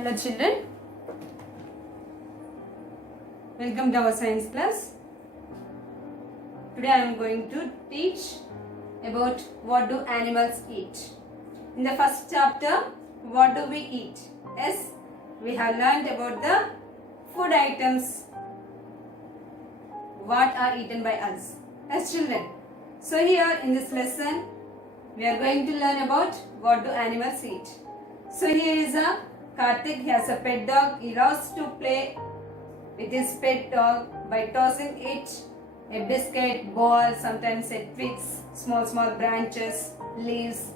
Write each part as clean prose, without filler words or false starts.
Hello children, welcome to our science class. Today I am going to teach about what do animals eat. In the first chapter, what do we eat? Yes, we have learned about the food items what are eaten by us as children. So here in this lesson, we are going to learn about what do animals eat. So here is a Karthik. He has a pet dog. He loves to play with his pet dog by tossing it a biscuit, ball, sometimes a twigs, small branches, leaves.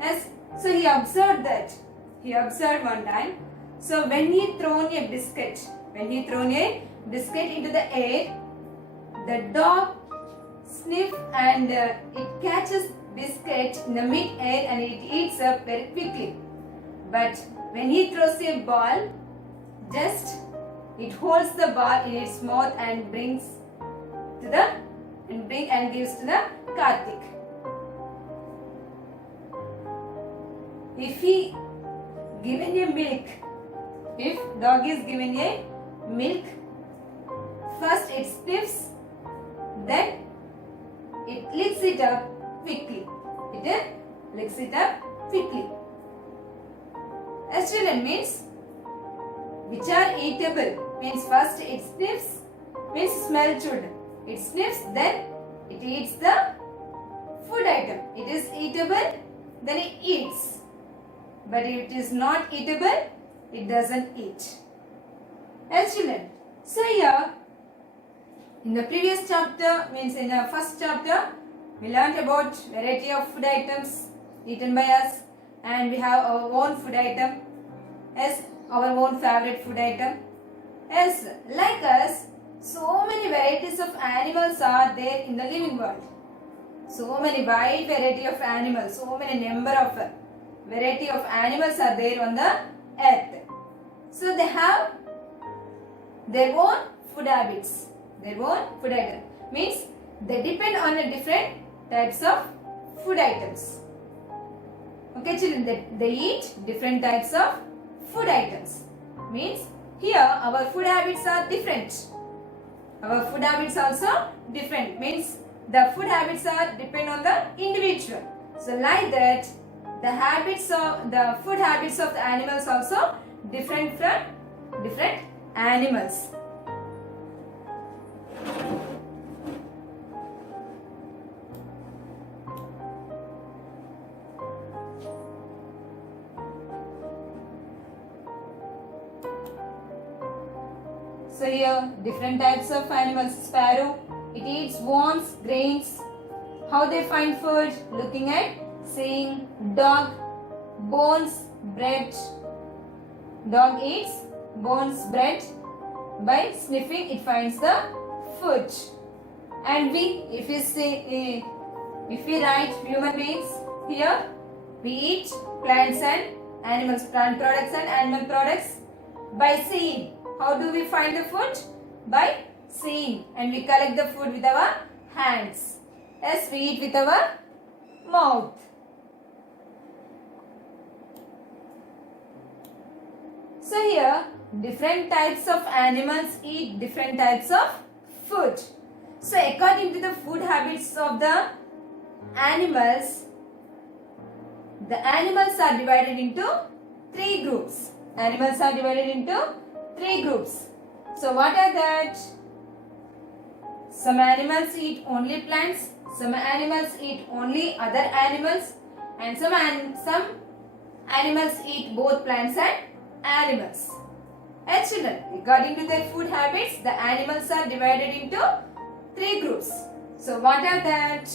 Yes. So he observed that. He observed one time. So when he thrown a biscuit into the air, the dog sniff and it catches biscuit in the mid-air and it eats up very quickly. But when he throws a ball, just it holds the ball in its mouth and gives to the Karthik. If dog is given a milk, first it sniffs, then it licks it up quickly. As children means which are eatable, means first it sniffs, means smell children. It sniffs, then it eats the food item. It is eatable, then it eats. But if it is not eatable, it doesn't eat. As children, so here in the previous chapter, means in the first chapter, we learnt about variety of food items eaten by us, and we have our own food item as our own favorite food item. As like us, so many varieties of animals are there in the living world. So many wide variety of animals, so many number of variety of animals are there on the earth. So they have their own food habits. Their own food item means they depend on the different types of food items. Okay children, they eat different types of food items. Means here our food habits are different. Our food habits also different. Means the food habits are depend on the individual. So like that, the food habits of the animals also different from different animals. So here different types of animals. Sparrow, it eats worms, grains. How they find food? Looking at, seeing. Dog, bones, bread. Dog eats bones, bread. By sniffing, it finds the food. And we, if we write human beings, here we eat plants and animals, plant products and animal products by seeing. How do we find the food? By seeing, and we collect the food with our hands. Yes, we eat with our mouth. So here, different types of animals eat different types of food. So according to the food habits of the animals are divided into three groups. So what are that? Some animals eat only plants, some animals eat only other animals, and some animals eat both plants and animals. As children, according to their food habits, the animals are divided into three groups. So what are that?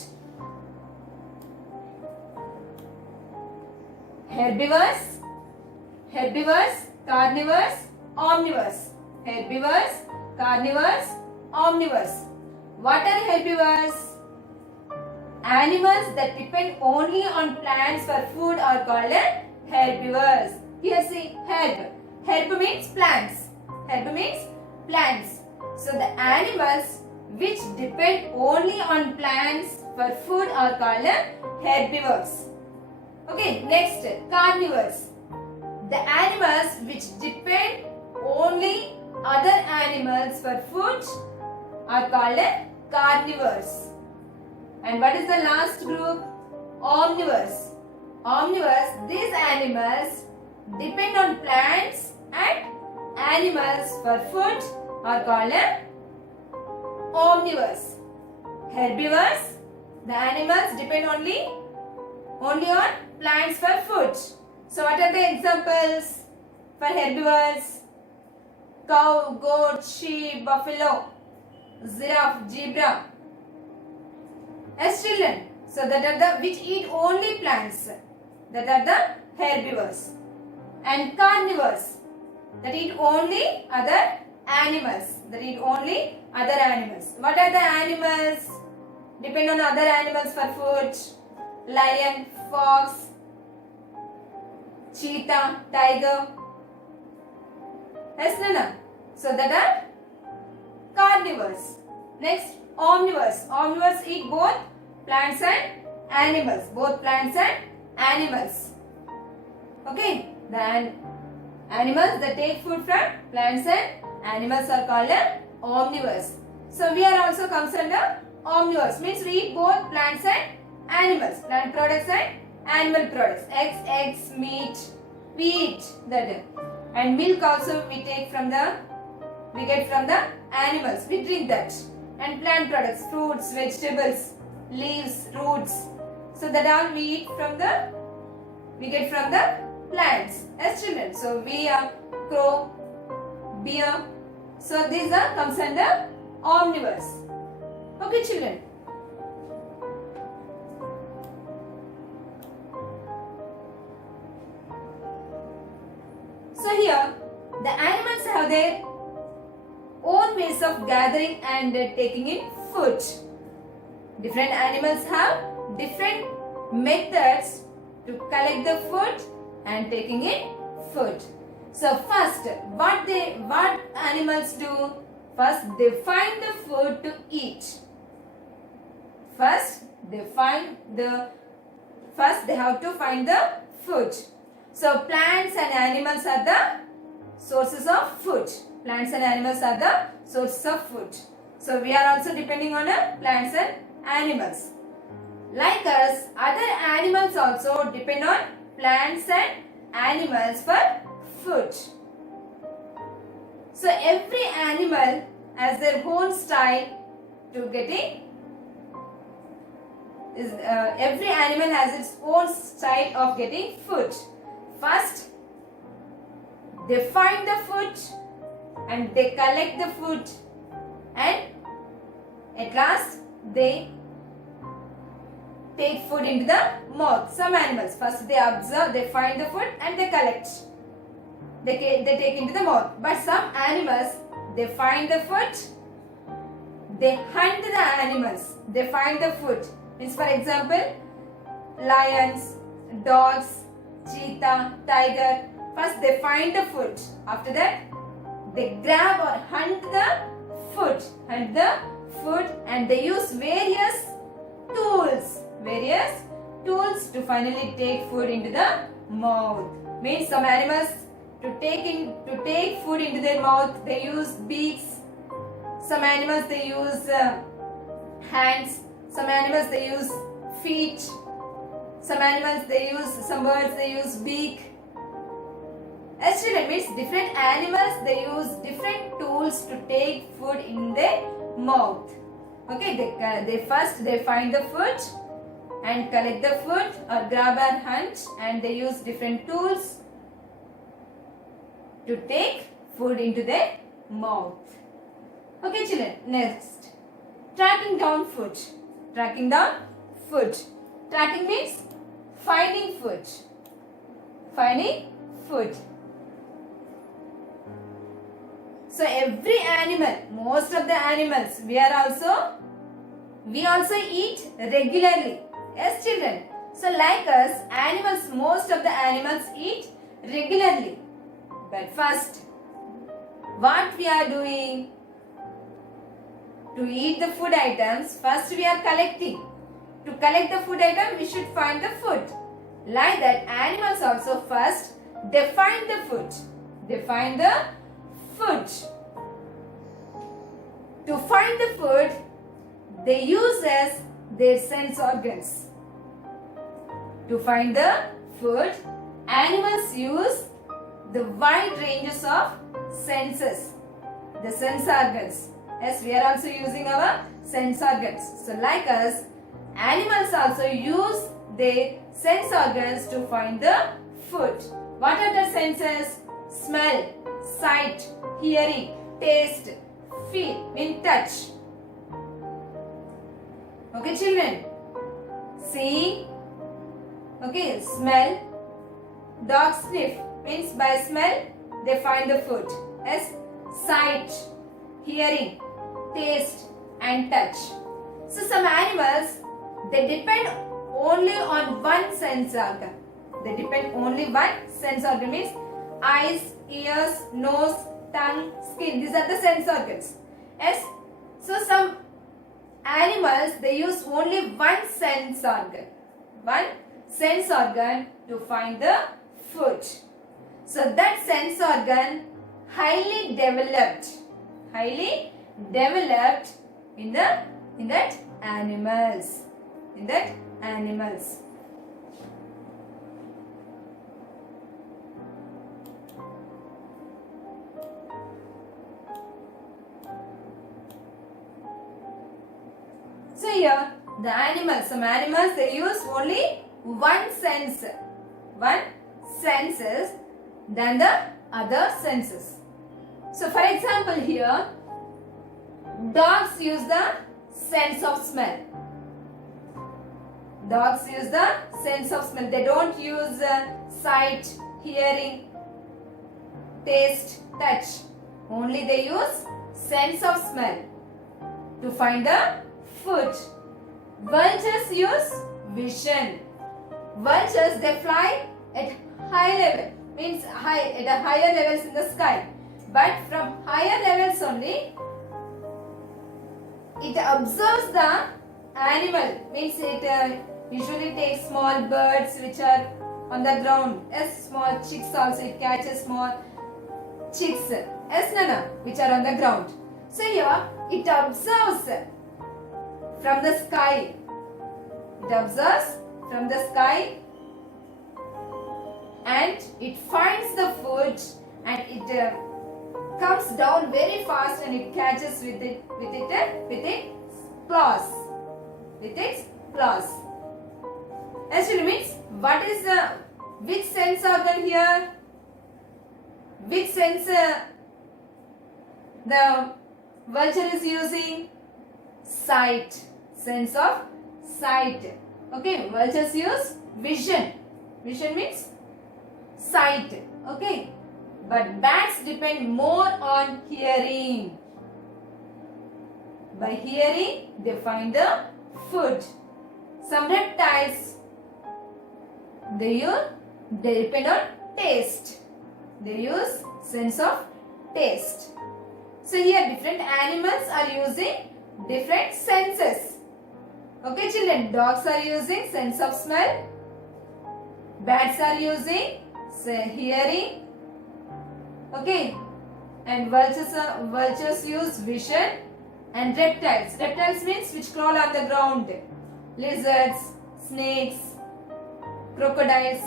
Herbivores, carnivores, omnivores. Herbivores, carnivores, omnivores. What are herbivores? Animals that depend only on plants for food are called herbivores. Here see, herb means plants. So the animals which depend only on plants for food are called herbivores. Okay, next, carnivores. the animals which depend only other animals for food are called carnivores. And what is the last group? Omnivores. Omnivores, these animals depend on plants and animals for food are called omnivores. Herbivores, the animals depend only on plants for food. So what are the examples for herbivores? Cow, goat, sheep, buffalo, giraffe, zebra. As children, so that are the which eat only plants. That are the herbivores. And carnivores, that eat only other animals. That eat only other animals. What are the animals? Depend on other animals for food. Lion, fox, cheetah, tiger. Yes, Nana? So that are carnivores. Next, omnivores. Omnivores eat both plants and animals. Both plants and animals. Okay. Then animals that take food from plants and animals are called omnivores. So we are also comes under omnivores. Means we eat both plants and animals. Plant products and animal products. Eggs, meat. We eat that. And milk also we get from the animals. We drink that. And plant products, fruits, vegetables, leaves, roots. So that all we get from the plants as children. So we are crow, bear. So these are comes under omnivores. Okay, children. So here the animals have their own ways of gathering and taking in food. Different animals have different methods to collect the food and taking in food. So first, what animals do? First, they find the food to eat. First, they have to find the food. So plants and animals are the sources of food. Plants and animals are the sources of food. So we are also depending on plants and animals. Like us, other animals also depend on plants and animals for food. So every animal has their own style to getting. Every animal has its own style of getting food. First, they find the food and they collect the food, and at last they take food into the mouth. Some animals, first they observe, they find the food and they collect. They take into the mouth. But some animals, they find the food, they hunt the animals, they find the food. Means for example, lions, dogs, cheetah, tiger. First they find the food. After that, they grab or hunt the food. And they use various tools to finally take food into the mouth. Means some animals to take food into their mouth, they use beaks. Some animals they use hands. Some animals they use feet. Some birds they use beak. Actually, means different animals they use different tools to take food in their mouth. Okay, they first find the food and collect the food or grab and hunt, and they use different tools to take food into their mouth. Okay, children. Next, tracking down food. Tracking means finding food. So every animal, most of the animals, we also eat regularly. Yes, children. So like us, animals, most of the animals eat regularly. But first, what we are doing? To eat the food items, first we are collecting. To collect the food item, we should find the food. Like that, animals also first They find the food. They find the food. To find the food, they use as their sense organs. To find the food, animals use the wide ranges of senses, the sense organs. As we are also using our sense organs. So like us, animals also use their sense organs to find the food. What are the senses? Smell, sight, hearing, taste, feel, mean touch. Okay children? See, okay, smell. Dog sniff means by smell they find the food. As sight, hearing, taste and touch. So some animals, they depend only on one sense organ. They depend only one sense organ means eyes, ears, nose, tongue, skin. These are the sense organs. Yes. So some animals, they use only one sense organ. One sense organ to find the food. So that sense organ highly developed in that animals. In that animals. So here the animals, some animals they use only one senses than the other senses. So for example here, dogs use the sense of smell. Dogs use the sense of smell. They don't use sight, hearing, taste, touch. Only they use sense of smell to find the food. Vultures use vision. Vultures, they fly at high level, means high at a higher levels in the sky. But from higher levels only, it observes the animal, means it usually takes small birds which are on the ground. As small chicks also, it catches small chicks, as nana, which are on the ground. So here it observes from the sky. It observes from the sky and it finds the food and it comes down very fast and it catches with its claws. With its claws. Actually means what is the which sense organ here? Which sense the vulture is using? Sight. Sense of sight. Okay, vultures use vision. Vision means sight. Okay, but bats depend more on hearing. By hearing, they find the food. Some reptiles, they depend on taste. They use sense of taste. So here different animals are using different senses. Okay children, dogs are using sense of smell. Bats are using hearing. Okay, and vultures use vision. And reptiles. Reptiles means which crawl on the ground. Lizards, snakes, crocodiles.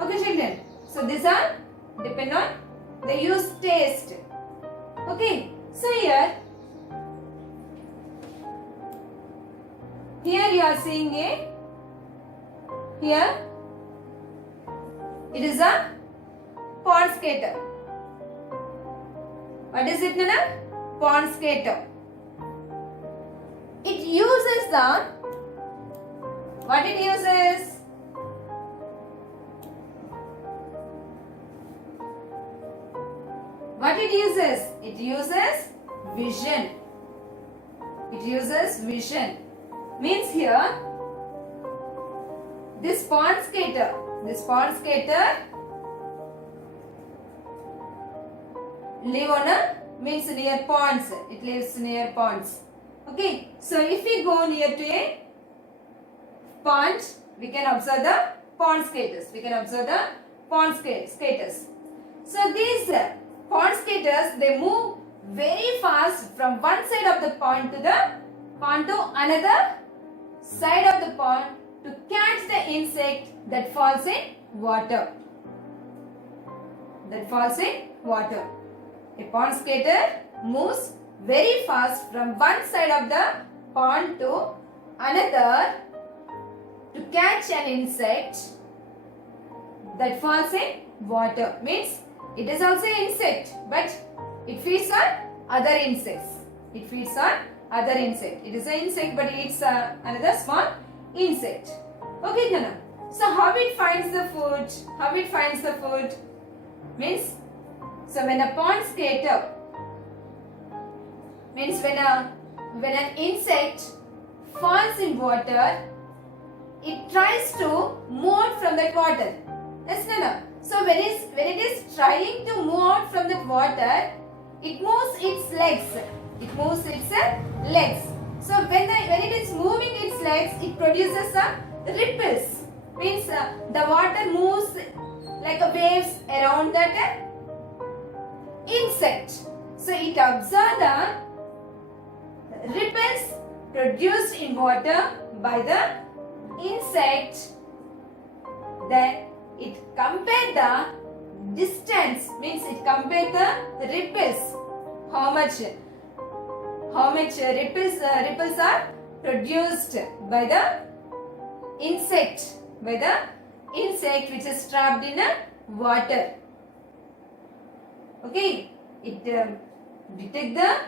Okay children. So these are depend on, they use taste. Okay. So here you are seeing here it is a pond skater. What is it, Nana? Pond skater. It uses the, what it uses? What it uses? It uses vision. It uses vision. Means here, this pond skater live on a, means near ponds. It lives near ponds. Okay. So if we go near to a pond, we can observe the pond skaters. We can observe the pond skaters. So these pond skaters, they move very fast from one side of the pond to another side of the pond to catch the insect that falls in water. A pond skater moves very fast from one side of the pond to another to catch an insect that falls in water. Means it is also an insect, but it feeds on other insects. It is an insect, but it eats another small insect. Okay, Nana. So how it finds the food? Means, so when a pond skater, means when an insect falls in water, it tries to move out from that water. Yes, Nana. So when it is trying to move out from that water, it moves its legs. So when it is moving its legs, it produces some ripples. Means the water moves like a waves around that insect. So it observes the ripples produced in water by the insect. Then it compared the distance, means it compared the ripples. How much ripples are produced by the insect which is trapped in a water. Okay, it detect the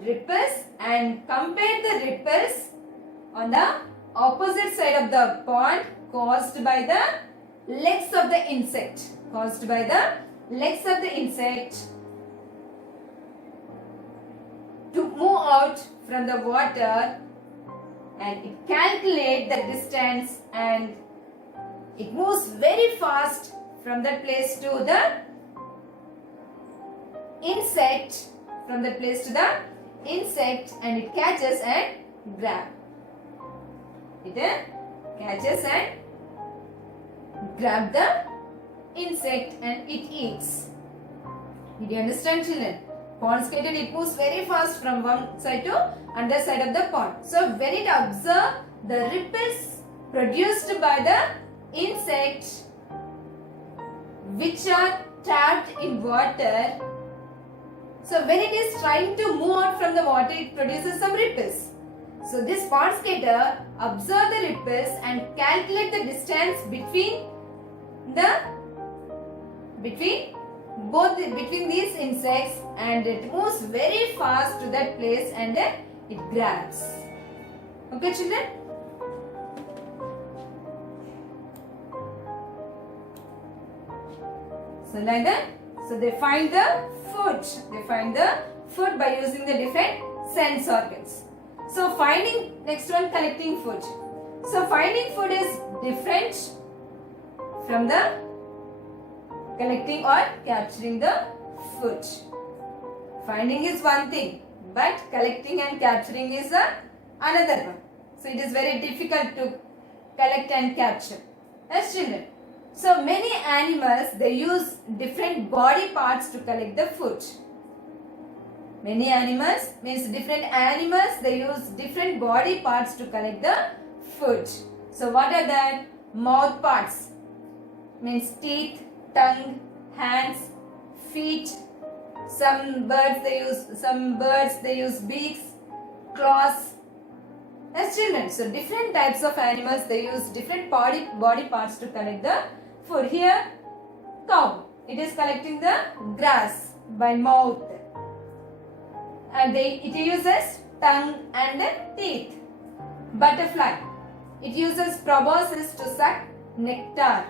ripples and compare the ripples on the opposite side of the pond caused by the legs of the insect. To move out from the water, and it calculates the distance and it moves very fast from that place to the insect, and it catches and grabs. Grab the insect and it eats. Did you understand, children? Pond skater, it moves very fast from one side to another side of the pond. So when it observes the ripples produced by the insect which are trapped in water, so when it is trying to move out from the water, it produces some ripples. So this pond skater observe the ripples and calculate the distance between these insects, and it moves very fast to that place and it grabs. Okay, children? So like that, so they find the food. By using the different sense organs. So next one, collecting food. So finding food is different from the collecting or capturing the food. Finding is one thing, but collecting and capturing is another one. So it is very difficult to collect and capture. Yes, children. So many animals, they use different body parts to collect the food. Many animals means different animals, they use different body parts to collect the food. So what are that? Mouth parts means teeth, tongue, hands, feet. Some birds they use beaks, claws. As children, so different types of animals, they use different body parts to collect the food. Here, cow, it is collecting the grass by mouth, and it uses tongue and teeth. Butterfly, it uses proboscis to suck nectar,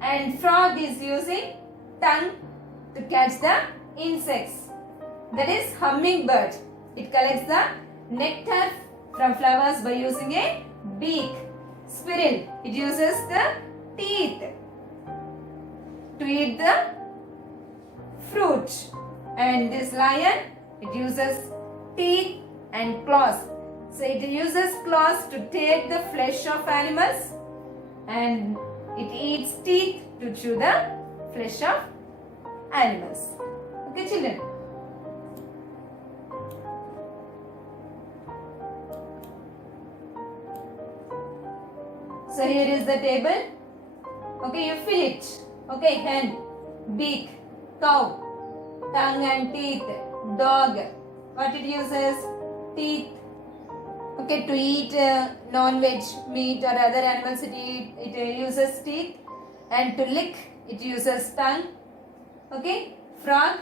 and frog is using tongue to catch the insects. That is hummingbird, it collects the nectar from flowers by using a beak. Squirrel, it uses the teeth to eat the fruit, and this lion, it uses teeth and claws. So it uses claws to take the flesh of animals, and it eats teeth to chew the flesh of animals. Okay, children. So here is the table. Okay, you fill it. Okay, hen, beak, cow, tongue and teeth, dog. What it uses? Teeth. Okay, to eat non-veg meat or other animals, it uses teeth, and to lick, it uses tongue. Okay, frog,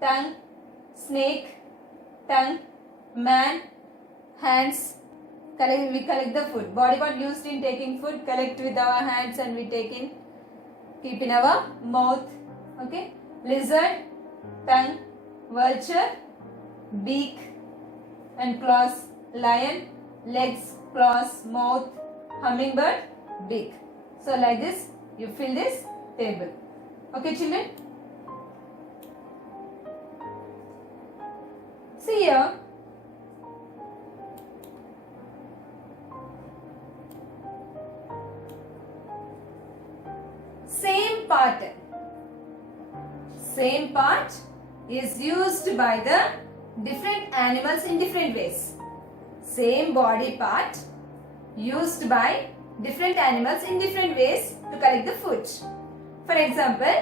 tongue, snake, tongue, man, hands. We collect the food. Body part used in taking food, collect with our hands and we keep in our mouth. Okay, lizard, tongue, vulture, beak and claws, lion, legs, claws, mouth, hummingbird, beak. So like this, you fill this table. Okay, children. See here. Same part is used by the different animals in different ways. Same body part used by different animals in different ways to collect the food. For example,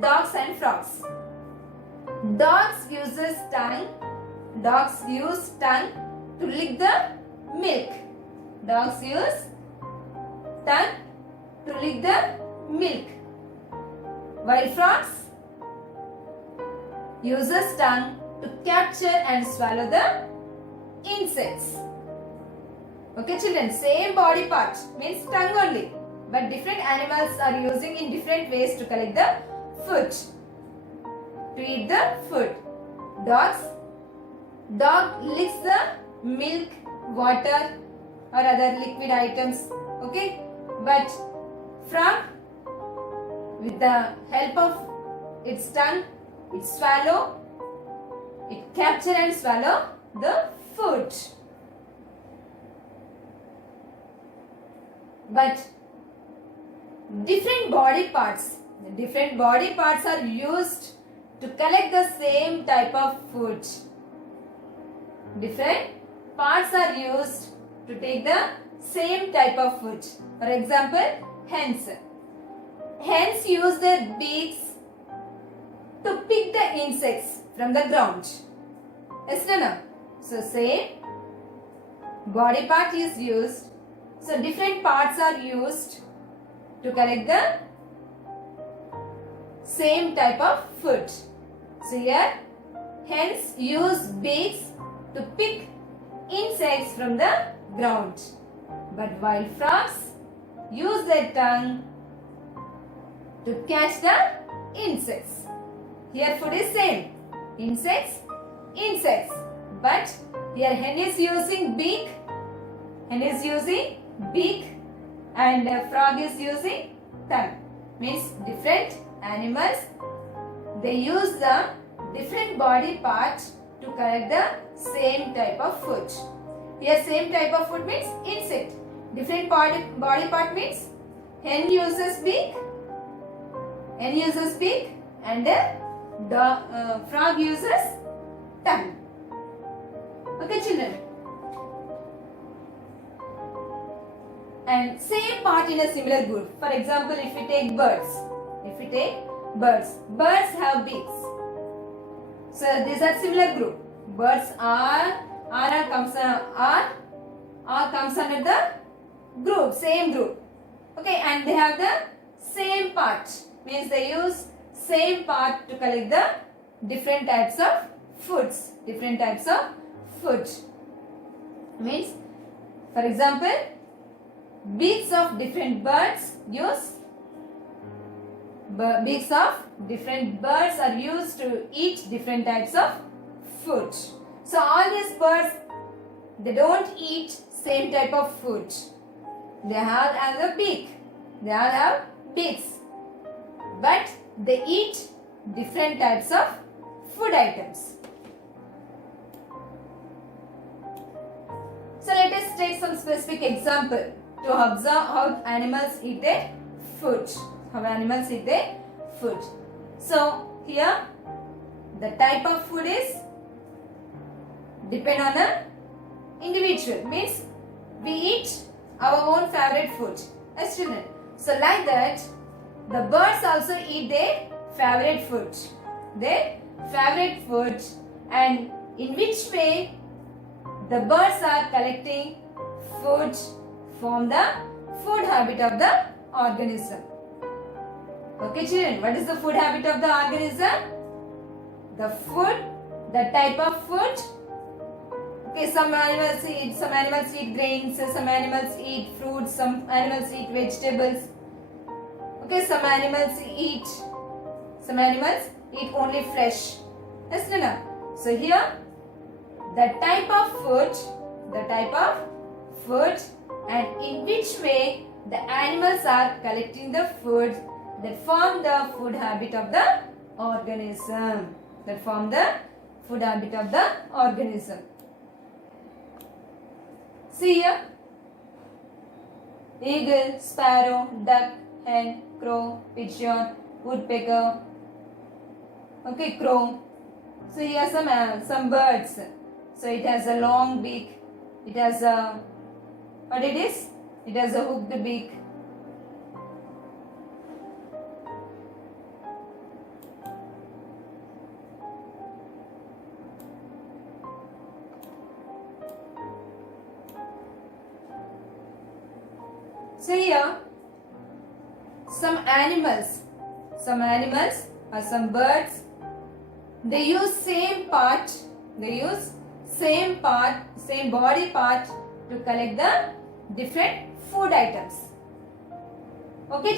dogs and frogs. Dogs use tongue to lick the milk. Dogs use tongue to lick the milk. While frogs uses tongue to capture and swallow the insects. Okay, children, same body part means tongue only, but different animals are using in different ways to collect the food, to eat the food. Dog licks the milk, water or other liquid items. Okay, but frog, with the help of its tongue, it capture and swallow the food. But different body parts are used to collect the same type of food. Different parts are used to take the same type of food. For example, hens. Hens use their beaks to pick the insects from the ground. Yes or no? So same body part is used. So different parts are used to collect the same type of food. So here hens use beaks to pick insects from the ground. But while frogs use their tongue to catch the insects. Here food is same. Insects. But here hen is using beak. And frog is using tongue. Means different animals, they use the different body parts to collect the same type of food. Here same type of food means insect. Different body part means hen uses beak and frog uses tongue. Okay, children. And same part in a similar group. For example, if we take birds. Birds have beaks. So these are similar group. Birds comes under the group, same group. Okay, and they have the same part. Means they use same part to collect the different types of foods. Means, for example, beaks of different birds are used to eat different types of food. So all these birds, they don't eat same type of food. They all have a beak. They all have beaks. But they eat different types of food items. So let us take some specific example to observe how animals eat their food. how animals eat their food. So here the type of food is depend on a individual, means we eat our own favorite food as children. So like that the birds also eat their favorite food, and in which way the birds are collecting food from the food habit of the organism. Okay children, what is the food habit of the organism? The food, the type of food. Okay, some animals eat grains, some animals eat fruits, some animals eat vegetables. Okay, some animals eat only flesh. Yes, Nina? So here the type of food and in which way the animals are collecting the food that form the food habit of the organism. See here, eagle, sparrow, duck, hen, crow, pigeon, woodpecker, okay, crow. So here some birds. So it has a long beak. It has a, what it is? It has a hooked beak. So here some animals or some birds, they use same body part to collect the different food items. Okay children?